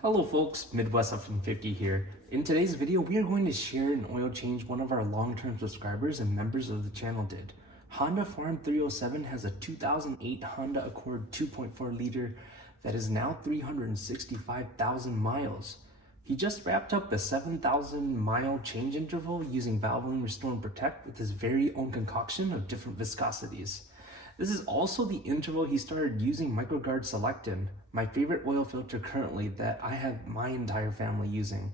Hello folks, Midwest F-150 here. In today's video, we are going to share an oil change one of our long-term subscribers and members of the channel did. Honda Farm 307 has a 2008 Honda Accord 2.4 liter that is now 365,000 miles. He just wrapped up a 7,000 mile change interval using Valvoline Restore and Protect with his very own concoction of different viscosities. This is also the interval he started using MicroGuard Select in, my favorite oil filter currently that I have my entire family using.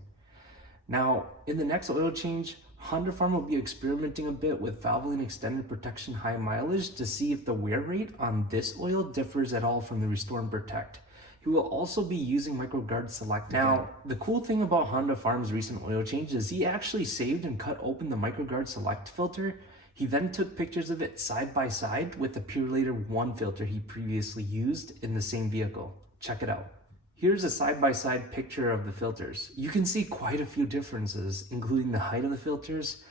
Now, in the next oil change, Honda Farm will be experimenting a bit with Valvoline Extended Protection High Mileage to see if the wear rate on this oil differs at all from the Restore and Protect. He will also be using MicroGuard Select again. Now, the cool thing about Honda Farm's recent oil change is he actually saved and cut open the MicroGuard Select filter. He then took pictures of it side by side with the Purelator 1 filter he previously used in the same vehicle. Check it out. Here's a side-by-side picture of the filters. You can see quite a few differences, including the height of the filters.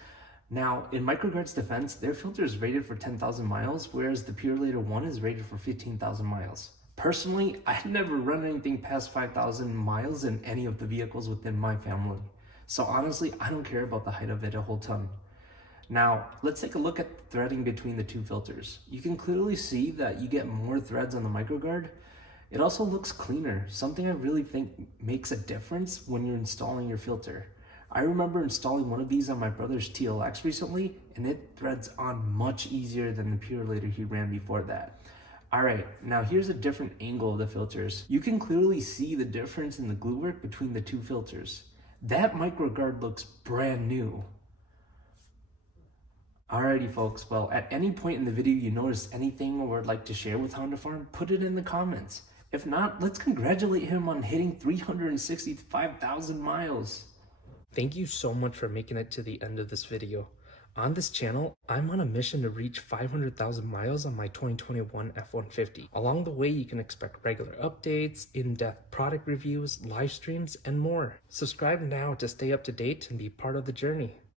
Now, in MicroGuard's defense, their filter is rated for 10,000 miles, whereas the Purelator 1 is rated for 15,000 miles. Personally, I've never run anything past 5,000 miles in any of the vehicles within my family. So honestly, I don't care about the height of it a whole ton. Now, let's take a look at the threading between the two filters. You can clearly see that you get more threads on the MicroGuard. It also looks cleaner, something I really think makes a difference when you're installing your filter. I remember installing one of these on my brother's TLX recently, and it threads on much easier than the Purelator he ran before that. Alright, now here's a different angle of the filters. You can clearly see the difference in the glue work between the two filters. That MicroGuard looks brand new. Alrighty folks, well, at any point in the video you noticed anything or would like to share with Honda Farm, put it in the comments. If not, let's congratulate him on hitting 365,000 miles. Thank you so much for making it to the end of this video. On this channel, I'm on a mission to reach 500,000 miles on my 2021 F-150. Along the way, you can expect regular updates, in-depth product reviews, live streams, and more. Subscribe now to stay up to date and be part of the journey.